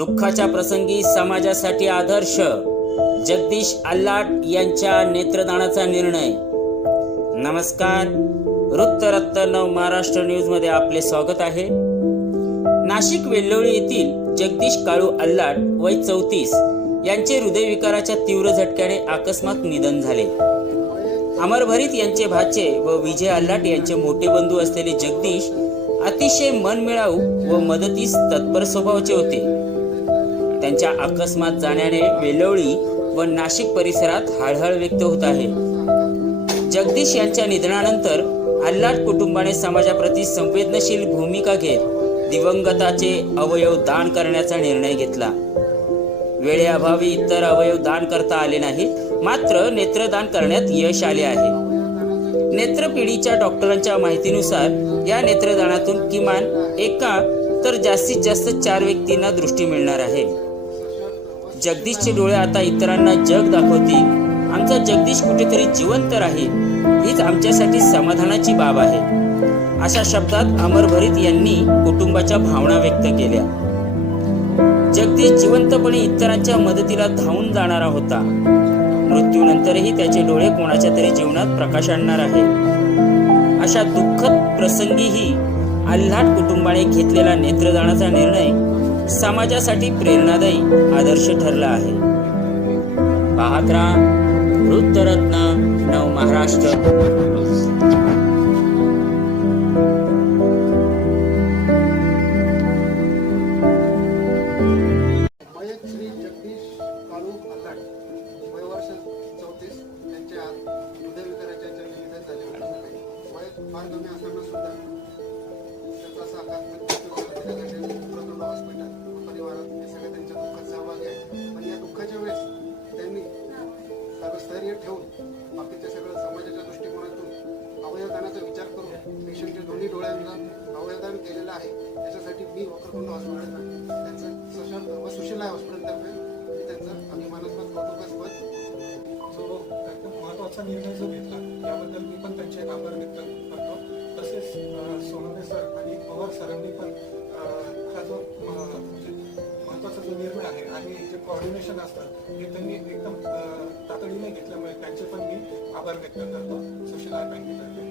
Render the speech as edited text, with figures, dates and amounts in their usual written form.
दुःखाच्या प्रसंगी समाजासाठी आदर्श जगदीश आल्हाट यांच्या नेत्रदानाचा निर्णय। नमस्कार, वृत्तरत्न नव महाराष्ट्र न्यूज मध्ये आपले स्वागत आहे। नाशिक वेल्लोळी येथील जगदीश काळू आल्हाट वय 34 यांचे हृदयविकाराच्या तीव्र झटक्याने अकस्मात निधन झाले। अमरभरीत यांचे भाचे व विजय आल्हाट यांचे मोठे बंधू असलेले जगदीश अतिशय मनमिळाऊ व मदतीस तत्पर स्वभावाचे होते। त्यांच्या अकस्मात जाण्याने वेल्लोळी व नाशिक परिसरात हळहळ व्यक्त होत आहे। जगदीश यांच्या निधनानंतर आल्हाट कुटुंबाने समाजाप्रती संवेदनशील भूमिका घेत दिवंगताचे अवयव दान करण्याचा निर्णय घेतला। वेळेअभावी इतर अवयव दान करता आले नाही, मात्र नेत्रदान करण्यात यश आले आहे। नेत्रपिढीच्या डॉक्टरांच्या माहितीनुसार या नेत्रदानातून किमान एका तर जास्तीत जास्त 4 व्यक्तींना दृष्टी मिळणार आहे। जगदीशचे डोळे आता इतरांना जग दाखवतील। आमचा जगदीश कुठेतरी जिवंत राहील, हीच आमच्यासाठी समाधानाची बाब आहे, अशा शब्दात अमरभरीत यांनी कुटुंबाच्या भावना व्यक्त केल्या। जगदीश जिवंतपणे इतरांच्या मदतीला धावून जाणारा होता। मृत्यूनंतरही त्याचे डोळे कोणाच्या तरी जीवनात प्रकाश आणणार आहे। अशा दुःखद प्रसंगीही आल्हाट कुटुंबाने घेतलेला नेत्रदानाचा निर्णय समाजासाठी प्रेरणादायी आदर्श ठरला आहे। पाहत राहा वृत्तरत्न नव महाराष्ट्र। श्री जगदीश काळू आल्हाट वय वर्ष 34 यांचे आज हृदयविकाराच्या निधन झाले होते। वय फार कमी असताना सुद्धा त्याचा साकार प्रथम हॉस्पिटल परिवारात हे सगळे त्यांच्या दुःखात सहभागी आहे। पण या दुःखाच्या वेळेस त्यांनी सर्वस्तरीय ठेवून बाकीच्या सगळं समाजाच्या दृष्टिकोनातून अवयवदानाचा विचार करून पेशंटच्या दोन्ही डोळ्यांना अवयवदान केलेलं आहे। त्याच्यासाठी मी वक्रकुंड हॉस्पिटल त्यांचं सशक्त व सुशीला हॉस्पिटलतर्फे मी त्यांचं अभिमानास्पद कौतुकास्पद जो एकदम महत्त्वाचा निर्णय जो घेतला याबद्दल मी पण त्यांचे आभार व्यक्त करतो। तसेच सोनवणे सर आणि पवार सरांनी पण हा जो महत्त्वाचा जो निर्णय आहे आणि जे कोऑर्डिनेशन असतं हे त्यांनी एकदम तातडीने घेतल्यामुळे त्यांचे पण मी आभार व्यक्त करतो सुशीला बँकेतर्फे।